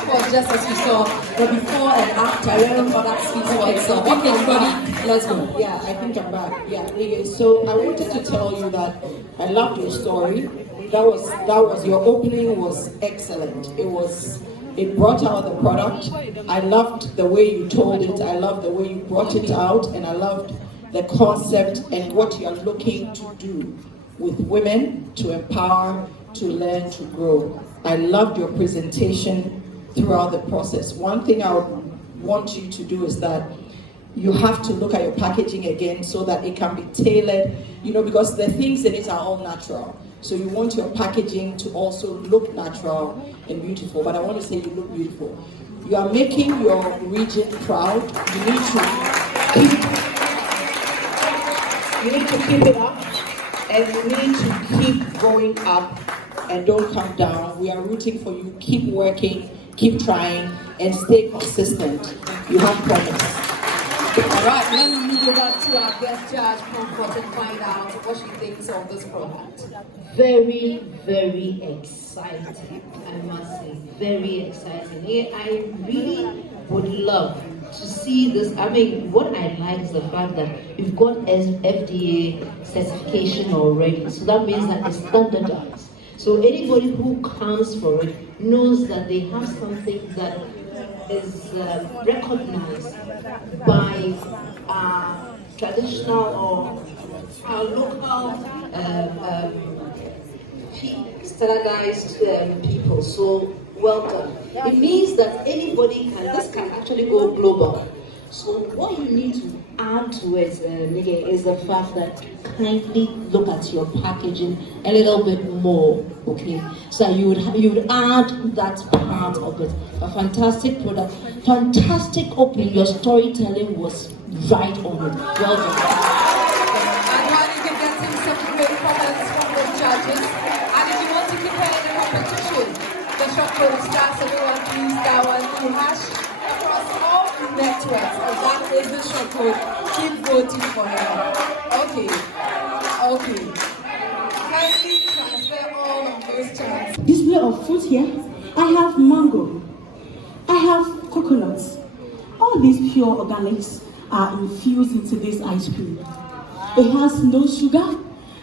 That was just as you saw the before and after for that sweet one. So, okay, everybody, let's go. Yeah, I think I'm back. Yeah, so I wanted to tell you that I loved your story. That was your opening was excellent. It brought out the product. I loved the way you told it. I loved the way you brought it out, and I loved the concept and what you're looking to do with women to empower, to learn, to grow. I loved your presentation throughout the process. One thing I would want you to do is that you have to look at your packaging again so that it can be tailored, because the things in it are all natural. So you want your packaging to also look natural and beautiful, but I want to say you look beautiful. You are making your region proud. You need to keep it up, and you need to keep going up and don't come down. We are rooting for you. Keep working, keep trying, and stay consistent. You have promise. All right, let me move over to our guest judge, Comfort, and find out what she thinks of this product. Very, very exciting, I must say. Very exciting. I really would love to see this. I mean, what I like is the fact that we've got FDA certification already. So that means that it's standardized. So anybody who comes for it knows that they have something that is recognized by traditional or our local standardized people. So well done. It means that this can actually go global. So what you need to add to it, Nige, is the fact that kindly look at your packaging a little bit more, okay? So you would add that part of it. A fantastic product, fantastic opening. Your storytelling was right on it. Well done. And while you can get some great comments from the judges, and if you want to keep playing the competition, the shop code starts everyone please that one to hash across all networks, and that is the shop code. Keep voting for her. Okay. Kindly transfer all of those charts. Display of fruit here. I have mango. I have coconuts. All these pure organics are infused into this ice cream. It has no sugar,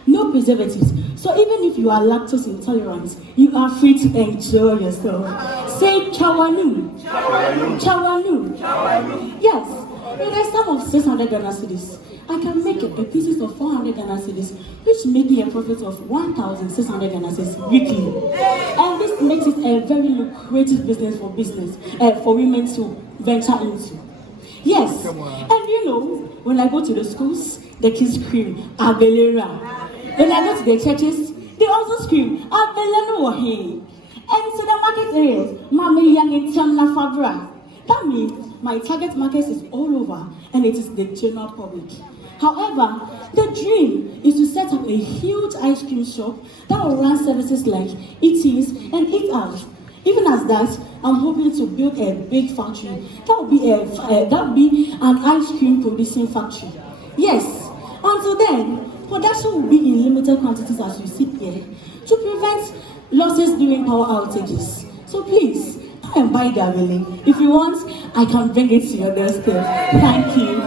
no preservatives. So even if you are lactose intolerant, you are free to enjoy yourself. Say chawanu. Chawanu. Yes. With a sum of 600 Ghana cedis, I can make a pieces of 400 Ghana cedis, which make me a profit of 1,600 Ghana cedis weekly. And this makes it a very lucrative business for women to venture into. Yes, and when I go to the schools, the kids scream, Abelera. When I go to the churches, they also scream, Abelera Wahe. And to the market areas, Mami Yang in Chamna Fabra. That means my target market is all over, and it is the general public. However, the dream is to set up a huge ice cream shop that will run services like eat-ins and eat-outs. Even as that, I'm hoping to build a big factory. That will be an ice cream producing factory. Yes. Until then, production will be in limited quantities as you sit here to prevent losses during power outages. So please, come and buy the building. If you want, I can bring it to your doorstep. Thank you.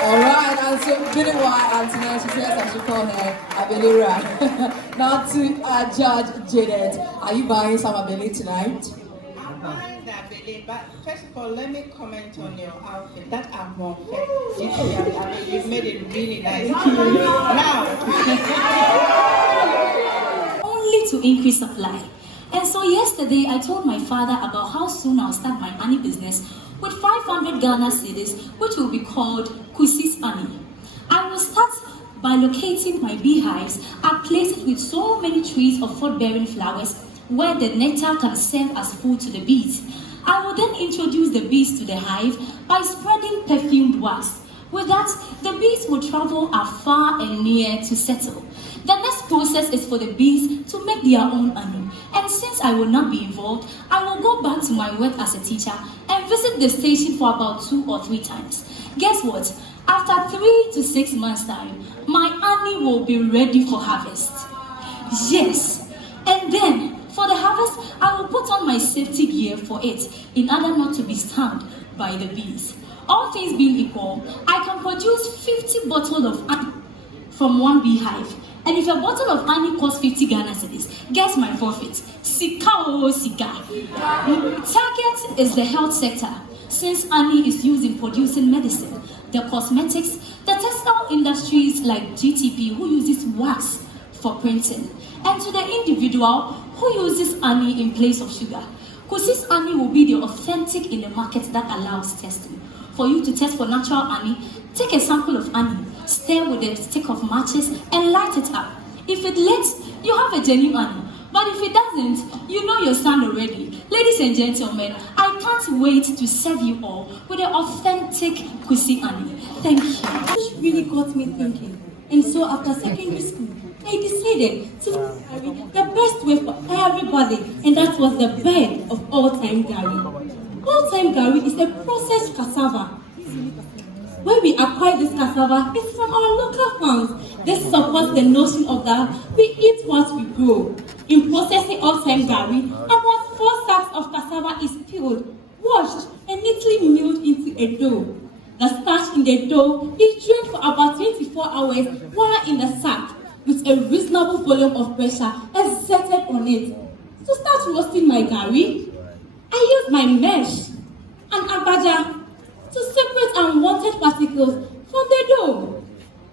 All right, and so Billy White, Antina, she says I should call her Abelira. Now to Judge Janet, are you buying some Abeli tonight? I'm buying the Abeli, but first of all, let me comment on your outfit. That among you've made it really nice. Now. Only to increase supply. And so yesterday, I told my father about how soon I'll start my honey business with 500 Ghana cedis, which will be called Kusis Honey. I will start by locating my beehives and place it with so many trees of fruit-bearing flowers where the nectar can serve as food to the bees. I will then introduce the bees to the hive by spreading perfumed wax. With that, the bees will travel afar and near to settle. The next process is for the bees to make their own honey. And since I will not be involved, I will go back to my work as a teacher and visit the station for about 2 or 3 times. Guess what? After 3 to 6 months' time, my honey will be ready for harvest. Yes. And then, For the harvest, I will put on my safety gear for it in order not to be stung by the bees. All things being equal, I can produce 50 bottles of honey from one beehive. And if a bottle of honey costs 50 Ghana cedis, guess my profit? Sika o sika. Target is the health sector, since honey is used in producing medicine, the cosmetics, the textile industries like GTP who uses wax for printing, and to the individual who uses honey in place of sugar. Kusis honey will be the authentic in the market that allows testing. For you to test for natural honey, take a sample of honey, stir with a stick of matches, and light it up. If it lights, you have a genuine honey. But if it doesn't, you know your stand already. Ladies and gentlemen, I can't wait to serve you all with the authentic Kusi honey. Thank you. This really got me thinking. And so after secondary school, I decided to carry the best way for everybody, and that was the bag of all-time Gary. All-time Gary is a processed cassava. When we acquire this cassava, it's from our local farms. This supports the notion of that we eat what we grow. In processing all-time Gary, about 4 sacks of cassava is peeled, washed, and neatly milled into a dough. The starch in the dough is drained for about 24 hours while in the sack, with a reasonable volume of pressure exerted on it. To start roasting my Gary, I use my mesh and abaja to separate unwanted particles from the dough.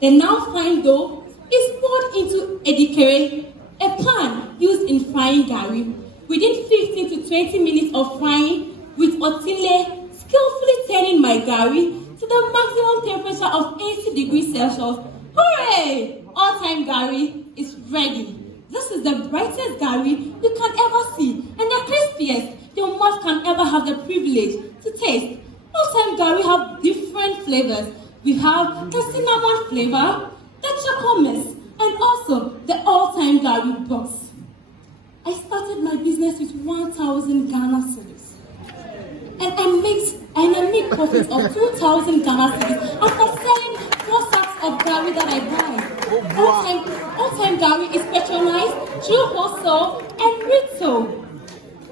The now fine dough is poured into a dikere, a pan used in frying Gary. Within 15 to 20 minutes of frying with otile, skillfully turning my Gary to the maximum temperature of 80 degrees Celsius. Hooray! All-time Gary is ready. This is the brightest Gary you can ever see, and the crispiest your mouth can ever have the privilege to taste. All-time Gary have different flavors. We have the cinnamon flavor, the choco mist, and also the all-time Gary box. I started my business with 1,000 Ghana cedis, and I make profits of 2,000 Ghana cedis after selling 4 sacks of Gary that I buy. All-time Gary is patronized through wholesale and retail.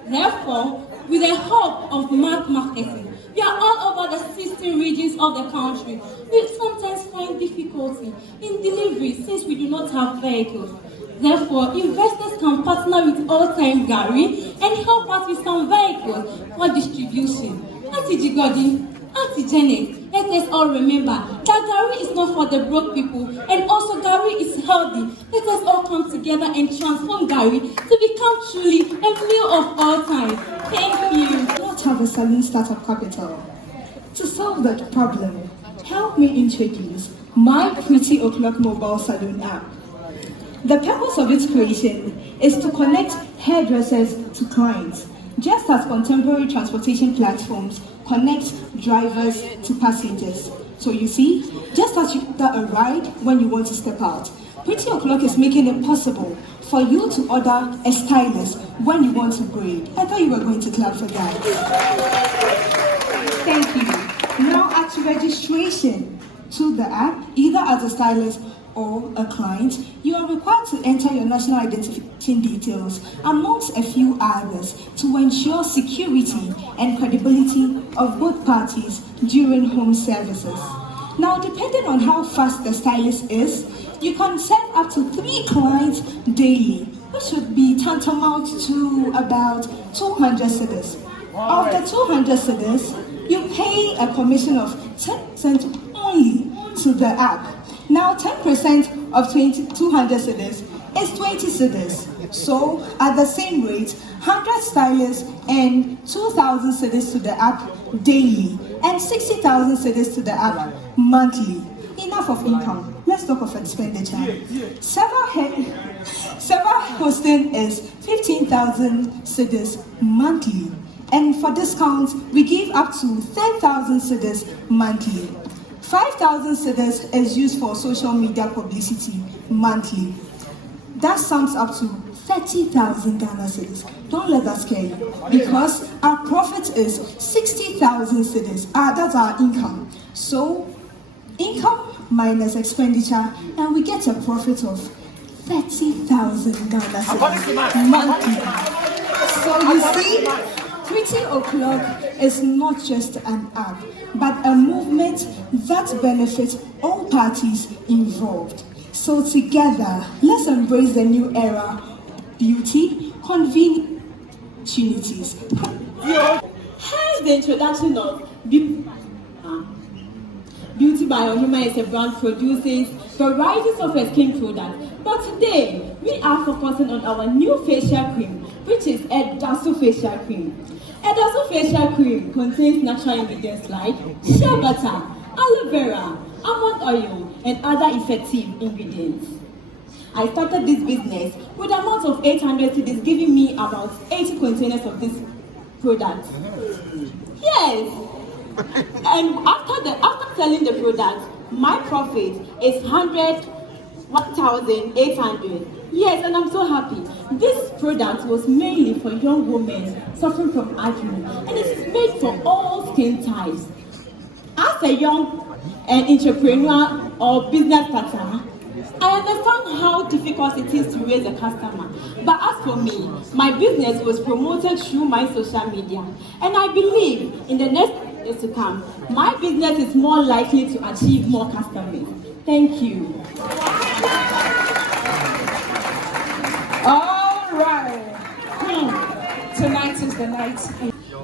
Therefore, with a hub of marketing, we are all over the 16 regions of the country. We sometimes find difficulty in delivery since we do not have vehicles. Therefore, investors can partner with All-Time Gary and help us with some vehicles for distribution. Auntie Jigodi, Auntie Janet, let us all remember that Gary is not for the broke people, and also Gary is healthy. Let us all come together and transform Gary to become truly a meal of all time. Thank you. Not have a salon startup capital. To solve that problem, help me introduce my Pretty O'Clock mobile salon app. The purpose of its creation is to connect hairdressers to clients, just as contemporary transportation platforms connect drivers to passengers. So you see, just as you order a ride when you want to step out, Pretty O'Clock is making it possible for you to order a stylist when you want to braid. I thought you were going to clap for that. Thank you. Now at registration to the app, either as a stylist or a client, you are required to enter your national identification details amongst a few others to ensure security and credibility of both parties during home services. Now, depending on how fast the stylist is, you can serve up to 3 clients daily, which would be tantamount to about 200 cedis. Of the 200 cedis, you pay a commission of 10% only to the app. Now, 10% of 200 cedis is 20 cedis. So, at the same rate, 100 stylists and 2,000 cedis to the app daily, and 60,000 cedis to the app monthly. Enough of income. Let's talk of expenditure. Server hosting is 15,000 cedis monthly. And for discounts, we give up to 10,000 cedis monthly. 5,000 cedis is used for social media publicity monthly. That sums up to 30,000 Ghana cedis. Don't let that scare you, because our profit is 60,000 cedis. That's our income. So, income minus expenditure, and we get a profit of 30,000 Ghana cedis monthly. So you see, Pretty O'Clock is not just an app, but a movement that benefits all parties involved. So together, let's embrace the new era of beauty, convenience, opportunities. Hence the introduction of Beauty by Ohima is a brand produces varieties of her skin products. But today, we are focusing on our new facial cream, which is Hairdressing facial cream. Hairdressing facial cream contains natural ingredients like shea butter, aloe vera, almond oil, and other effective ingredients. I started this business with an amount of 800 cedis, giving me about 80 containers of this product. Yes! And after selling the product, my profit is 1,800. Yes, and I'm so happy. This product was mainly for young women suffering from acne, and it is made for all skin types. As a young entrepreneur or business partner, I understand how difficult it is to raise a customer. But as for me, my business was promoted through my social media, and I believe in the next years to come, my business is more likely to achieve more customers. Thank you. All right. Tonight is the night.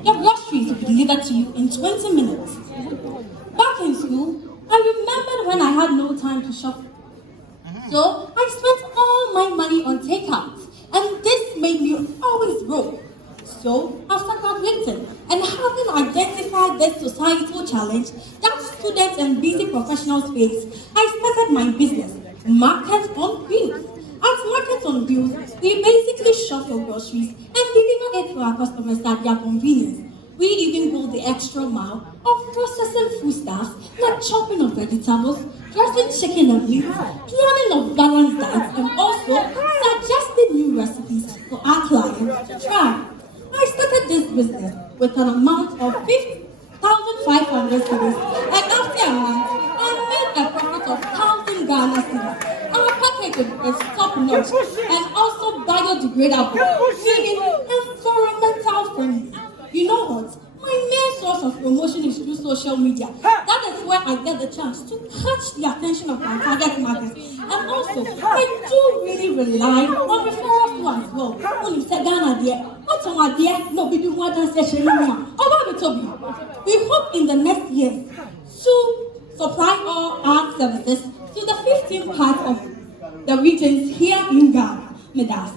Your groceries will be delivered to you in 20 minutes. Back in school, I remembered when I had no time to shop. So I spent all my money on takeout, and this made me always broke. So after graduating and having identified this societal challenge that students and busy professionals face, I started my business, Market on Wheels. At Market on Wheels, we basically shop for groceries and deliver it for our customers at their convenience. We even go the extra mile of processing foodstuffs like chopping of vegetables, dressing chicken and meat, planning of balanced diets, and also suggesting new recipes for our clients to try. I started this business with an amount of 5,500 cedis, and after a month, I made a profit of 1,000 Ghana cedis. Our packaging is top notch and also biodegradable, meaning environmental friendly. You know what? My main source of promotion is through social media. That is where I get the chance to catch the attention of my target market. And also, I do really rely on referrals too as well. When you say Ghana there, what's on there? No, we do more than session. We hope in the next year to supply all our services to the 15 parts of the regions here in Ghana. Medas.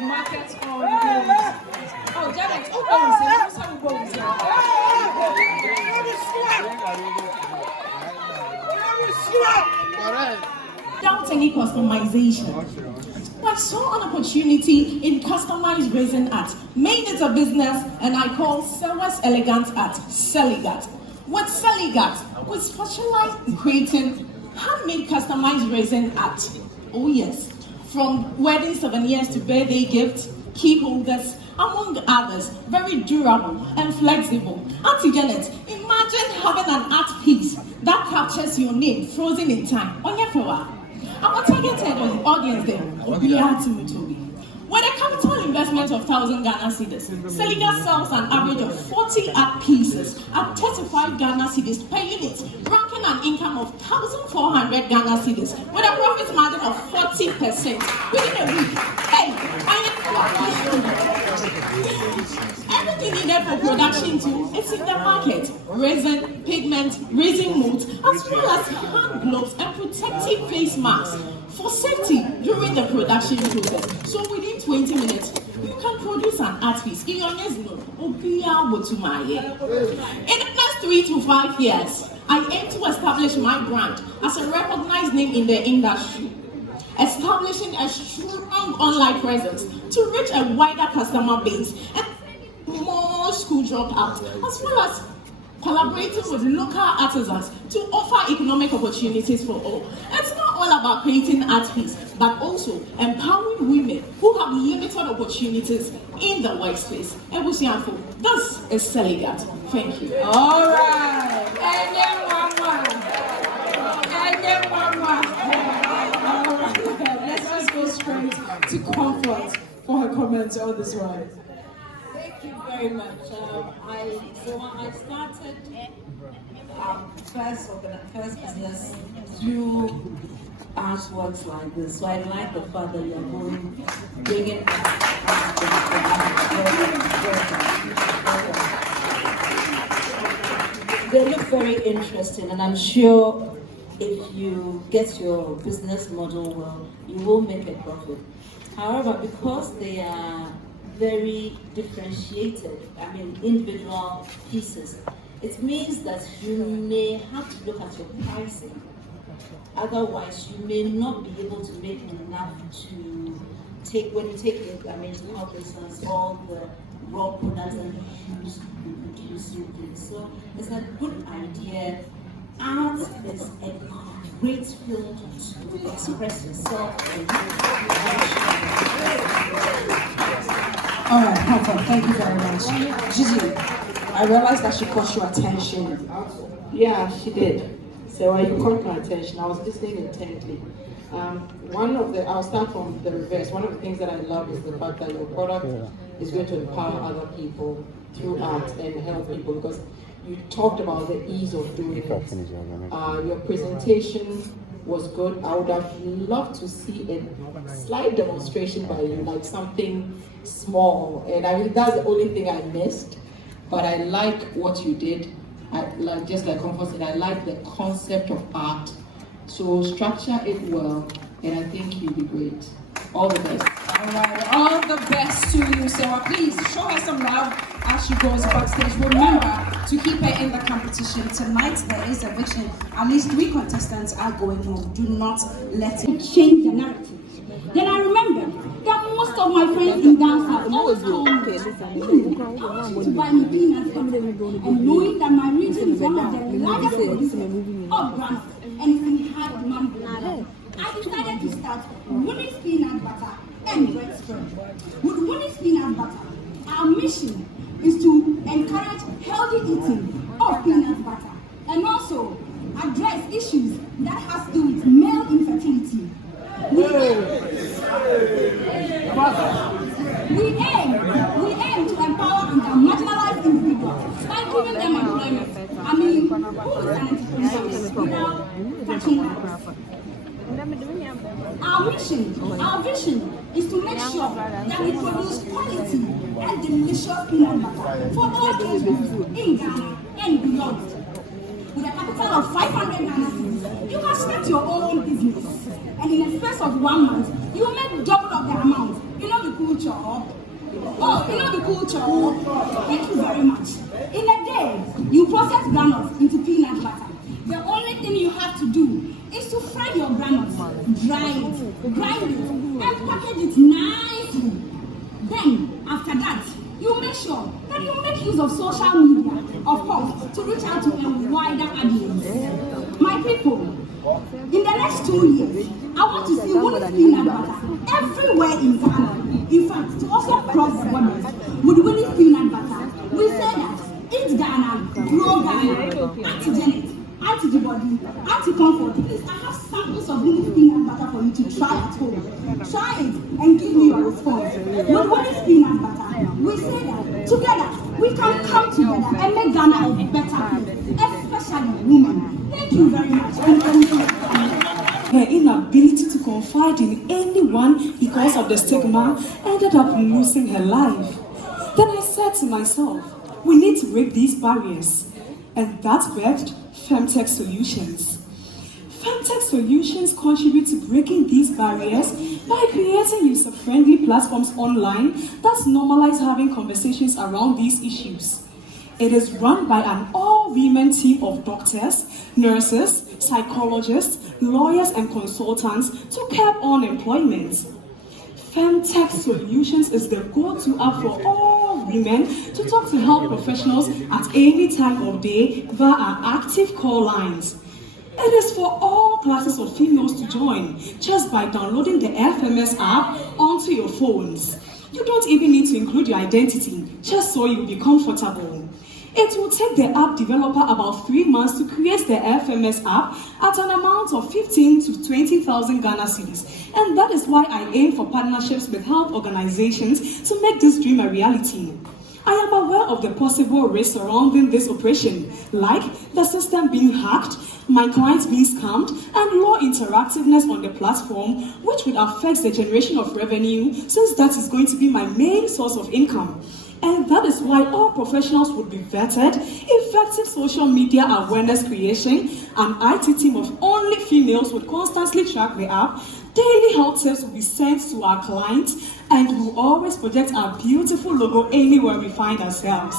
Markets on wheels. Oh, Janet, Without any customization. I saw an opportunity in customized resin art, made it a business, and I called Selwa's Elegant Art, Seligat. With Seligat, we specialize in creating handmade customized resin art. Oh yes. From wedding souvenirs to birthday gifts, key holders, among others, very durable and flexible. Auntie Janet, imagine having an art piece that captures your name frozen in time on your flower. Our targeted audience there, we are to with a capital investment of 1,000 Ghana cedis, Seliga sells an average of 40 art pieces at 35 Ghana cedis per unit, ranking an income of 1,400 Ghana cedis with a profit margin of 40% within a week. Hey, everything needed for production too, it's in the market. Resin, pigment, resin molds, as well as hand gloves and protective face masks for safety during the production process. So within 20 minutes, you can produce an art piece. In the next 3 to 5 years, I aim to establish my brand as a recognized name in the industry, establishing a strong online presence to reach a wider customer base and more school dropouts, as well as collaborating with local artisans to offer economic opportunities for all. It's not all about creating art piece, but also empowering women who have limited opportunities in the workspace. This is Seligat. Thank you. All right. And then one more. straight to Comfort for her comments on this one. Thank you very much. I started first business through artworks like this. So I like the fact that you're bringing They look very interesting, and I'm sure if you get your business model well, you will make a profit. However, because they are very differentiated, individual pieces, it means that you may have to look at your pricing. Otherwise, you may not be able to make enough to take, when you take it, to help instance, all the raw products that you use to produce your things. So it's a good idea. Art is a great field to express yourself in. All right, perfect. Thank you very much. Gigi, I realized that she caught your attention. Yeah, she did. So you caught my attention. I was listening intently. I'll start from the reverse. One of the things that I love is the fact that your product is going to empower other people through art and help people, because you talked about the ease of doing it. Your presentation was good. I would have loved to see a slight demonstration by you, like something small. And that's the only thing I missed. But I like what you did. Just like Comfort said, I like the concept of art. So structure it well, and I think you'll be great. All the best. All right, all the best to you, Sarah. Please show her some love as she goes backstage. Remember to keep her in the competition. Tonight there is eviction. At least 3 contestants are going home. Do not let it change the narrative. Then I remember that most of my friends in dance have always told me to buy me peanuts butter. And knowing that my region is one of the largest producers of grass and is in high demand globally, I decided to start Winnie's Peanut Butter and Bread Spread. With Winnie's Peanut Butter, our mission is to encourage healthy eating of peanut butter and also address issues that has to do with male infertility. We aim to empower and marginalized individuals by giving them employment. Who is an entrepreneur without touching that? Our vision is to make sure that we produce quality and delicious peanut butter for all people in Ghana and beyond. With a capital of 500 Ghana, you can start your own business. And in the space of 1 month, you will make double of the amount. You know the culture. Thank you very much. In a day, you process granules into peanut butter. The only thing you have to do is to fry your granules, dry it, grind it, and package it nicely. Then, after that, you make sure that you make use of social media, of course, to reach out to a wider audience. My people, in the next 2 years, I want to see Winnie's Peanut Butter everywhere in Ghana. In fact, to also cross the borders with Winnie's Peanut Butter, we say that eat Ghana, grow Ghana, anti-Janet, anti-Body, anti-Comfort. Please, I have samples of Winnie's Peanut Butter for you to try at home. Try it and give me your response. With Winnie's Peanut Butter, we say that together we can come together and make Ghana a better place, especially women. Thank you very much. Her inability to confide in anyone because of the stigma ended up losing her life. Then I said to myself, we need to break these barriers. And that birthed Femtech Solutions. Femtech Solutions contribute to breaking these barriers by creating user-friendly platforms online that normalize having conversations around these issues. It is run by an all-women team of doctors, nurses, psychologists, lawyers, and consultants to curb unemployment. Femtech Solutions is the go-to app for all women to talk to health professionals at any time of day via our active call lines. It is for all classes of females to join just by downloading the FMS app onto your phones. You don't even need to include your identity, just so you'll be comfortable. It will take the app developer about 3 months to create the FMS app at an amount of 15 to 20,000 Ghana cedis. And that is why I aim for partnerships with health organizations to make this dream a reality. I am aware of the possible risks surrounding this operation, like the system being hacked, my clients being scammed, and low interactiveness on the platform, which would affect the generation of revenue, since that is going to be my main source of income. And that is why all professionals would be vetted, effective social media awareness creation, an IT team of only females would constantly track the app, daily health tips will be sent to our clients, and we will always project our beautiful logo anywhere we find ourselves.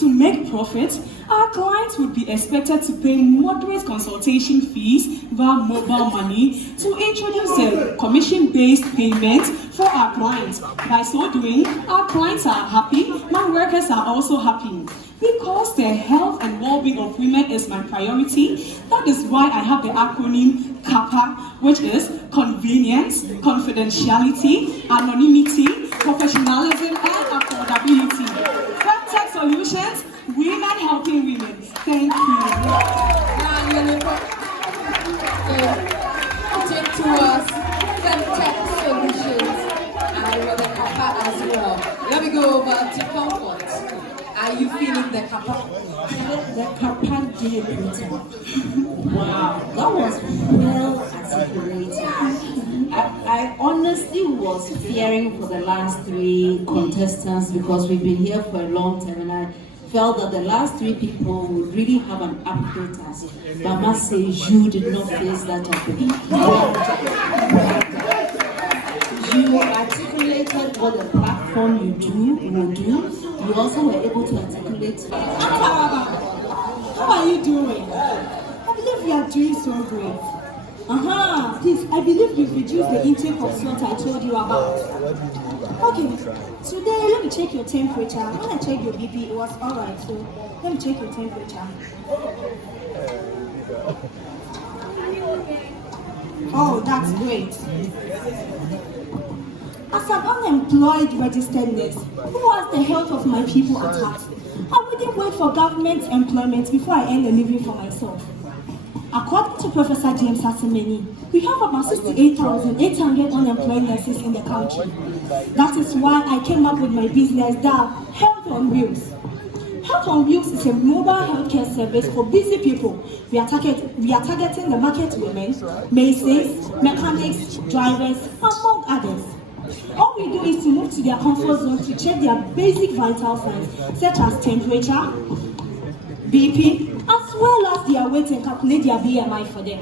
To make profit, our clients would be expected to pay moderate consultation fees via mobile money to introduce a commission-based payment for our clients. By so doing, our clients are happy, my workers are also happy. Because the health and well-being of women is my priority, that is why I have the acronym CAPA, which is Convenience, Confidentiality, Anonymity, Professionalism, and Affordability. Femtech Solutions, women helping women. Thank you. Take to us Femtech Solutions and with the CAPA as well. Let me go over to Comfort. Are you feeling the CAPA? The CAPA did. Wow, that was well articulated. I honestly was fearing for the last 3 contestants because we've been here for a long time, and I felt that the last 3 people would really have an uphill task. But I must say, you did not face that uphill. You articulated what the platform will do. You also were able to articulate. How are you doing? I believe you are doing so great. Please, I believe you've reduced the intake of salt I told you about. Okay, today let me check your temperature. When I checked your BP, it was alright, so let me check your temperature. Oh, that's great. As an unemployed registered nurse who has the health of my people at heart, I wouldn't wait for government employment before I earn a living for myself. According to Professor James Asemeni, we have about 68,800 unemployed nurses in the country. That is why I came up with my business, the Health on Wheels. Health on Wheels is a mobile healthcare service for busy people. We are targeting the market women, masons, mechanics, drivers, among others. All we do is to move to their comfort zone to check their basic vital signs, such as temperature, BP, as well as their weight, and calculate their BMI for them.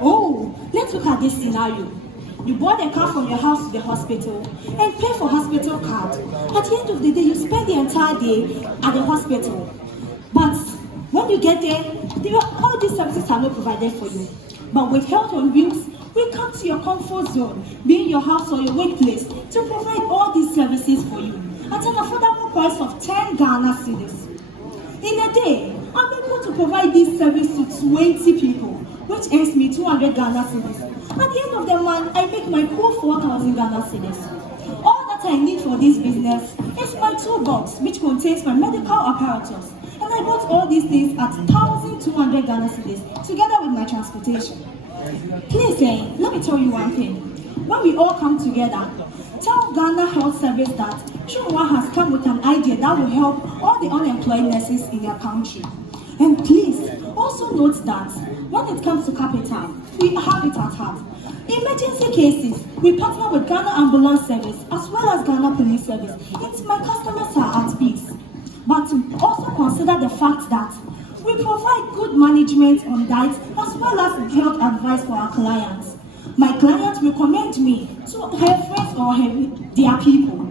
Oh, let's look at this scenario. You bought a car from your house to the hospital and pay for hospital card. At the end of the day, you spend the entire day at the hospital. But when you get there, all these services are not provided for you. But with Health on Wheels, we come to your comfort zone, be it your house or your workplace, to provide all these services for you at an affordable price of 10 Ghana cedis. In a day, I'm able to provide this service to 20 people, which earns me 200 Ghana cedis. At the end of the month, I make my cool 4,000 Ghana cedis. All that I need for this business is my toolbox, which contains my medical apparatus. And I bought all these things at 1,200 Ghana cedis, together with my transportation. Please, let me tell you one thing. When we all come together, tell Ghana Health Service that Chunwa has come with an idea that will help all the unemployed nurses in their country. And please, also note that when it comes to capital, we have it at heart. Emergency cases, we partner with Ghana Ambulance Service as well as Ghana Police Service. It's my customers are at peace. But also consider the fact that we provide good management on diet as well as health advice for our clients. My clients recommend me to her friends or their people.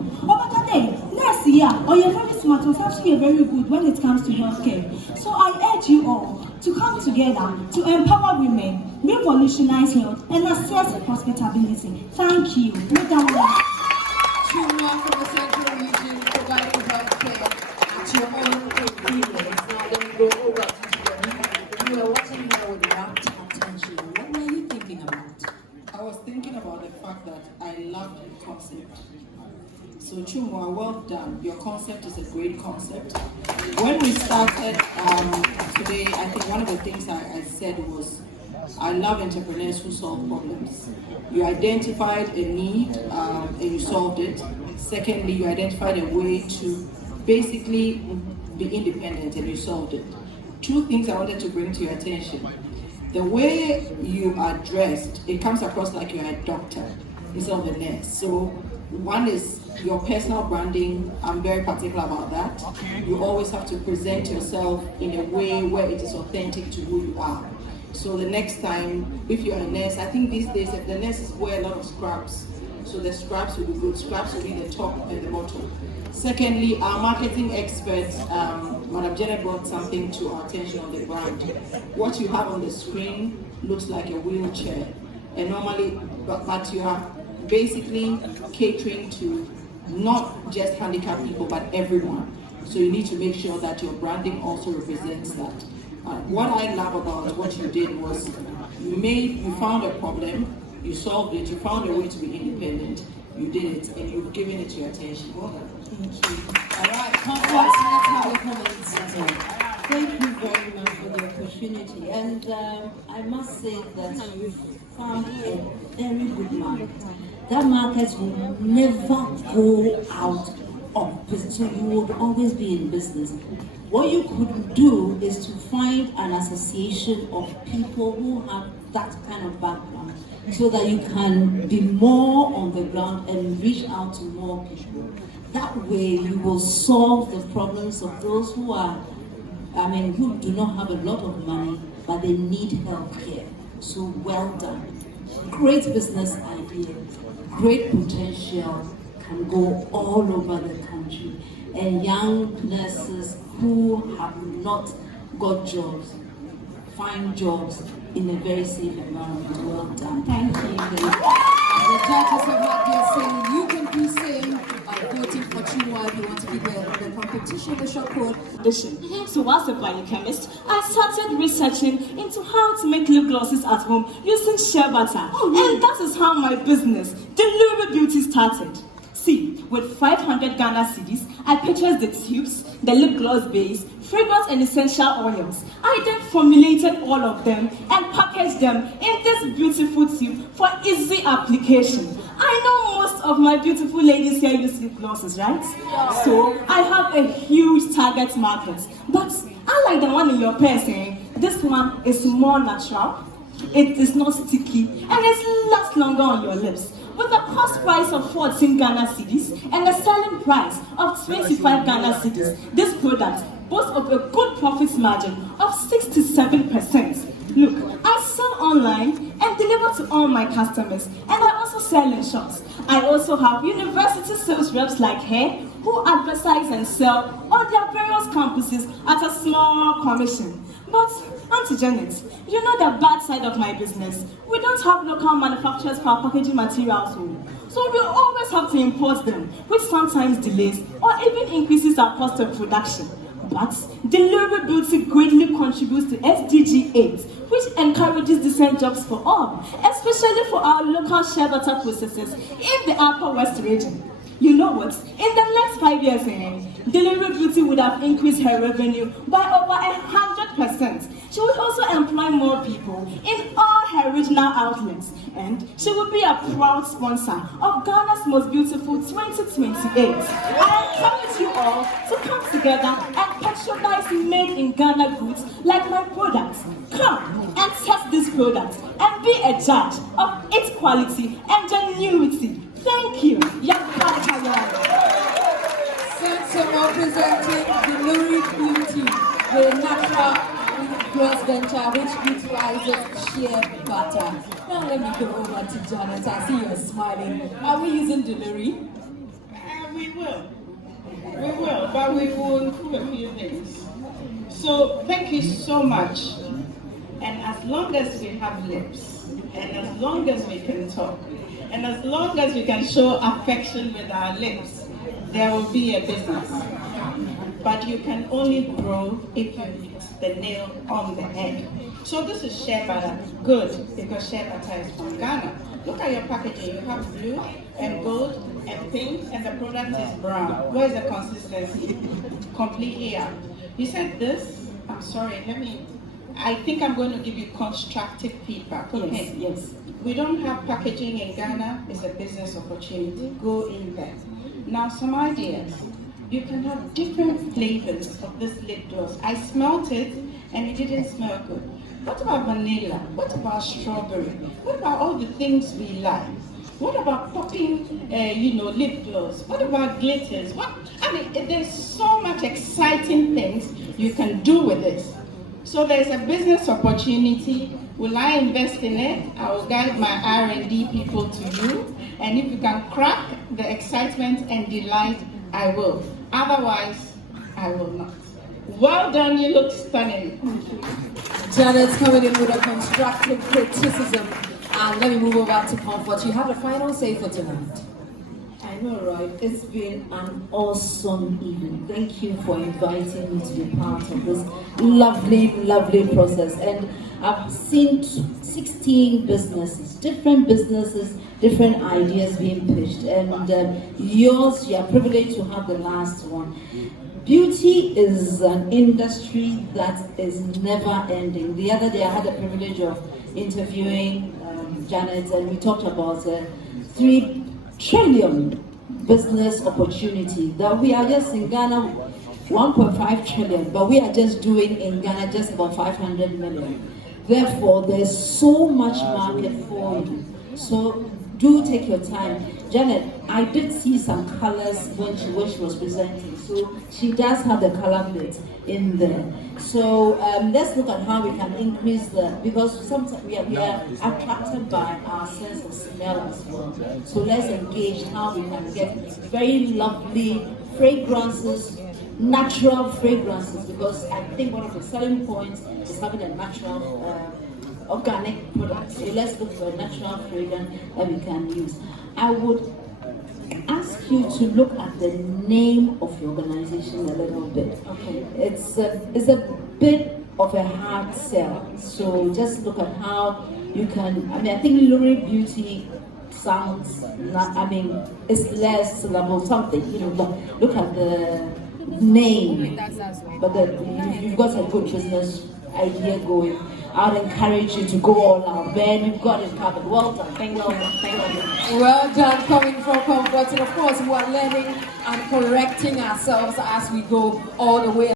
Next year, you're very smart, it's actually very good when it comes to healthcare. So I urge you all to come together to empower women, revolutionize health, and assess hospitability. Thank you. Chuma from the Central Region providing healthcare at your own convenience. Now let me go over to you. You are watching now with rapt attention. What were you thinking about? I was thinking about the fact that I love the concept. So Chumwa, well done. Your concept is a great concept. When we started today, I think one of the things I said was, I love entrepreneurs who solve problems. You identified a need and you solved it. Secondly, you identified a way to basically be independent and you solved it. Two things I wanted to bring to your attention. The way you are dressed, it comes across like you're a doctor instead of a nurse. So one is your personal branding. I'm very particular about that. You always have to present yourself in a way where it is authentic to who you are. So the next time, if you're a nurse, I think these days the nurses wear a lot of scrubs. So the scrubs will be good. Scrubs will be the top and the bottom. Secondly, our marketing experts, Madam Janet brought something to our attention on the brand. What you have on the screen looks like a wheelchair. And normally, but you are basically catering to not just handicapped people, but everyone. So you need to make sure that your branding also represents that. What I love about what you did was you found a problem, you solved it, you found a way to be independent, you did it, and you've given it your attention. Well done. Thank you. All right, congrats. Let's have your comments. Thank you very much for the opportunity. And I must say that you found a very good market. That market will never go out of business, so you would always be in business. What you could do is to find an association of people who have that kind of background so that you can be more on the ground and reach out to more people. That way you will solve the problems of those who are, who do not have a lot of money, but they need help here. So well done. Great business idea, great potential, can go all over the country. And young nurses who have not got jobs, find jobs in a very safe environment. Well done. Thank you. The judges have had their say. You can be saying voting for Chinua if you want to keep the competition, the short code. So as a biochemist, I started researching into how to make lip glosses at home using shea butter. And that is how my business, Deluri Beauty, started. See, with 500 Ghana cedis, I purchased the tubes, the lip gloss base, fragrance and essential oils. I then formulated all of them and packaged them in this beautiful tube for easy application. I know most of my beautiful ladies here use lip glosses, right? So I have a huge target market. But unlike the one in your purse, this one is more natural, it is not sticky, and it lasts longer on your lips. With a cost price of 14 Ghana cedis and a selling price of 25 Ghana cedis, this product boasts of a good profit margin of 67%. Look, I sell online and deliver to all my customers, and I also sell in shops. I also have university sales reps like her who advertise and sell on their various campuses at a small commission. But Auntie Janet, you know the bad side of my business. We don't have local manufacturers for our packaging materials, so we always have to import them, which sometimes delays or even increases our cost of production. But Deluri Beauty greatly contributes to SDG 8, which encourages decent jobs for all, especially for our local shea butter processors in the Upper West region. You know what? In the next 5 years, Deluri Beauty would have increased her revenue by over 100%. She would also employ more people in all her regional outlets, and she would be a proud sponsor of Ghana's Most Beautiful 2028. I encourage you all to come together and patronize made in Ghana goods like my products. Come and test this product and be a judge of its quality and genuinity. Thank you. So representing Deluri Beauty, the natural cross venture which utilizes shea butter. Now let me go over to Janet. I see you're smiling. Are we using Deluri? We will, but we will improve a few things. So thank you so much. And as long as we have lips, and as long as we can talk, and as long as we can show affection with our lips, there will be a business. But you can only grow if you hit the nail on the head. So this is shea butter, good, because shea butter is from Ghana. Look at your packaging. You have blue, and gold and pink, and the product is brown. Where is the consistency? Completely out. You said this. I'm sorry. I think I'm going to give you constructive feedback. Okay. Yes. We don't have packaging in Ghana. It's a business opportunity. Go in there. Now, some ideas. You can have different flavors of this lip gloss. I smelled it and it didn't smell good. What about vanilla? What about strawberry? What about all the things we like? What about popping, lip gloss? What about glitters? There's so much exciting things you can do with this. So there's a business opportunity. Will I invest in it? I will guide my R&D people to you. And if you can crack the excitement and delight, I will. Otherwise, I will not. Well done, you look stunning. Janet's coming in with a constructive criticism. And let me move over to Comfort. You have the final say for tonight. I know, right? It's been an awesome evening. Thank you for inviting me to be part of this lovely, lovely process. And I've seen 16 businesses, different ideas being pitched. And yours, you are privileged to have the last one. Beauty is an industry that is never ending. The other day I had the privilege of interviewing Janet, and we talked about 3 trillion business opportunity that we are just in Ghana 1.5 trillion, but we are just doing in Ghana just about 500 million. Therefore, there's so much market for you. So do take your time. Janet, I did see some colors when she was presenting. So she does have the color plate in there. So let's look at how we can increase because sometimes we are attracted by our sense of smell as well. So let's engage how we can get very lovely fragrances, natural fragrances, because I think one of the selling points is having a natural organic product. So let's look for a natural fragrance that we can use. I would ask you to look at the name of your organization a little bit. Okay. It's a bit of a hard sell. So just look at how you can, I think Lurie Beauty sounds it's less syllable something, but look at the name. But you've got a good business idea going. I'd encourage you to go all out. Ben, you've got it covered. Well done. Thank you. Well done, coming from Comfort. And of course, we are learning and correcting ourselves as we go all the way.